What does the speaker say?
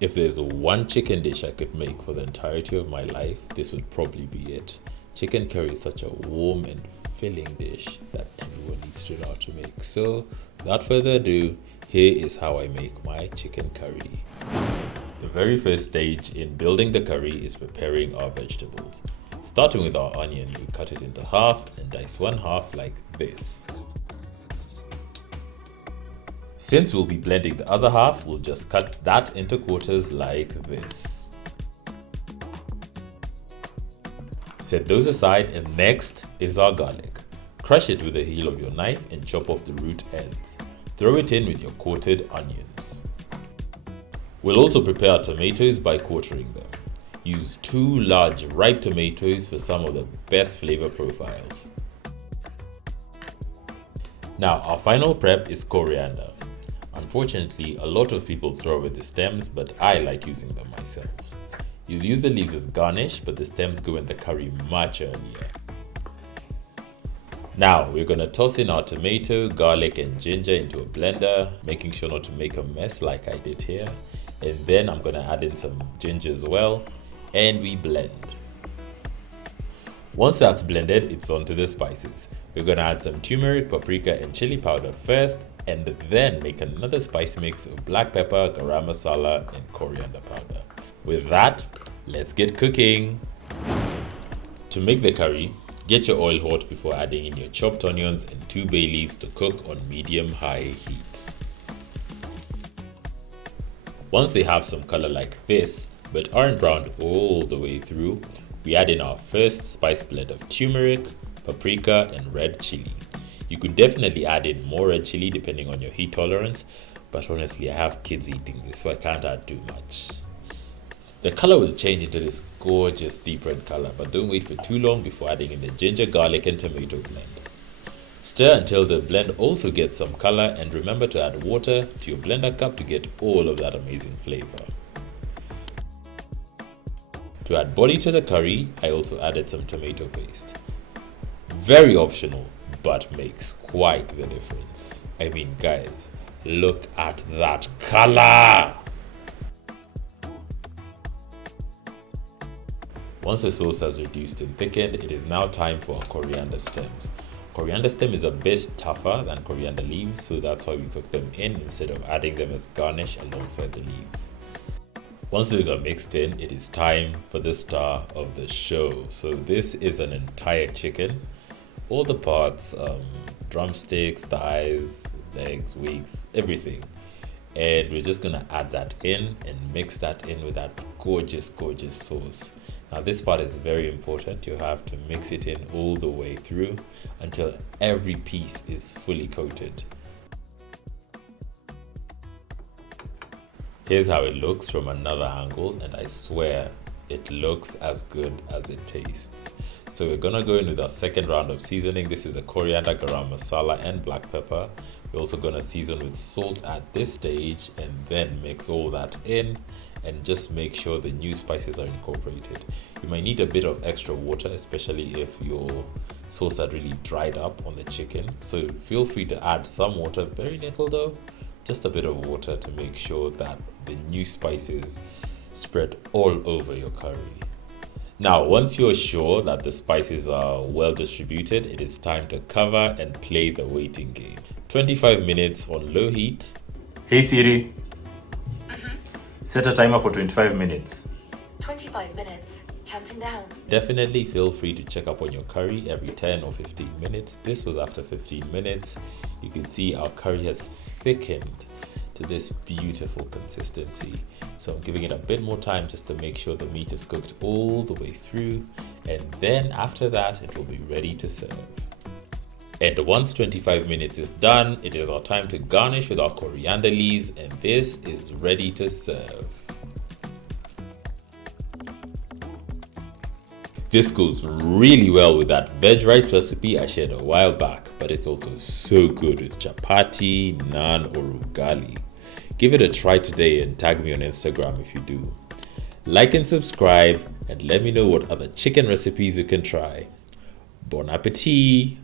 If there's one chicken dish I could make for the entirety of my life, this would probably be it. Chicken curry is such a warm and filling dish that everyone needs to know how to make. So, without further ado, here is how I make my chicken curry. The very first stage in building the curry is preparing our vegetables. Starting with our onion, we cut it into half and dice one half like this. Since we'll be blending the other half, we'll just cut that into quarters like this. Set those aside, and next is our garlic. Crush it with the heel of your knife and chop off the root ends. Throw it in with your quartered onions. We'll also prepare our tomatoes by quartering them. Use 2 large ripe tomatoes for some of the best flavor profiles. Now, our final prep is coriander. Unfortunately, a lot of people throw away the stems, but I like using them myself. You'll use the leaves as garnish, but the stems go in the curry much earlier. Now, we're going to toss in our tomato, garlic and ginger into a blender, making sure not to make a mess like I did here. And then I'm going to add in some ginger as well, and we blend. Once that's blended, it's on to the spices. We're going to add some turmeric, paprika and chili powder first, and then make another spice mix of black pepper, garam masala and coriander powder. With that, let's get cooking. To make the curry, get your oil hot before adding in your chopped onions and 2 bay leaves to cook on medium-high heat. Once they have some color like this, but aren't browned all the way through, we add in our first spice blend of turmeric, paprika and red chili. You could definitely add in more red chili depending on your heat tolerance, but honestly I have kids eating this, so I can't add too much. The color will change into this gorgeous deep red color, but don't wait for too long before adding in the ginger, garlic and tomato blend. Stir until the blend also gets some color, and remember to add water to your blender cup to get all of that amazing flavor. To add body to the curry, I also added some tomato paste. Very optional, but makes quite the difference. I mean guys, look at that color! Once the sauce has reduced and thickened, it is now time for our coriander stems. Coriander stem is a bit tougher than coriander leaves, so that's why we cook them in instead of adding them as garnish alongside the leaves. Once those are mixed in, it is time for the star of the show. So this is an entire chicken, all the parts, drumsticks, thighs, legs, wings, everything. And we're just gonna add that in and mix that in with that gorgeous sauce. Now this part is very important. You have to mix it in all the way through until every piece is fully coated. Here's how it looks from another angle, and I swear it looks as good as it tastes. So we're gonna go in with our second round of seasoning. This is a coriander, garam masala and black pepper. We're also gonna season with salt at this stage and then mix all that in and just make sure the new spices are incorporated. You might need a bit of extra water, especially if your sauce had really dried up on the chicken. So feel free to add some water, very little though, just a bit of water to make sure that the new spices spread all over your curry. Now, once you're sure that the spices are well distributed, it is time to cover and play the waiting game. 25 minutes on low heat. Hey Siri, set a timer for 25 minutes. 25 minutes, counting down. Definitely feel free to check up on your curry every 10 or 15 minutes. This was after 15 minutes. You can see our curry has thickened to this beautiful consistency. So I'm giving it a bit more time just to make sure the meat is cooked all the way through. And then after that, it will be ready to serve. And once 25 minutes is done, it is our time to garnish with our coriander leaves, and this is ready to serve. This goes really well with that veg rice recipe I shared a while back, but it's also so good with chapati, naan or ugali. Give it a try today and tag me on Instagram if you do. Like and subscribe and let me know what other chicken recipes we can try. Bon appetit!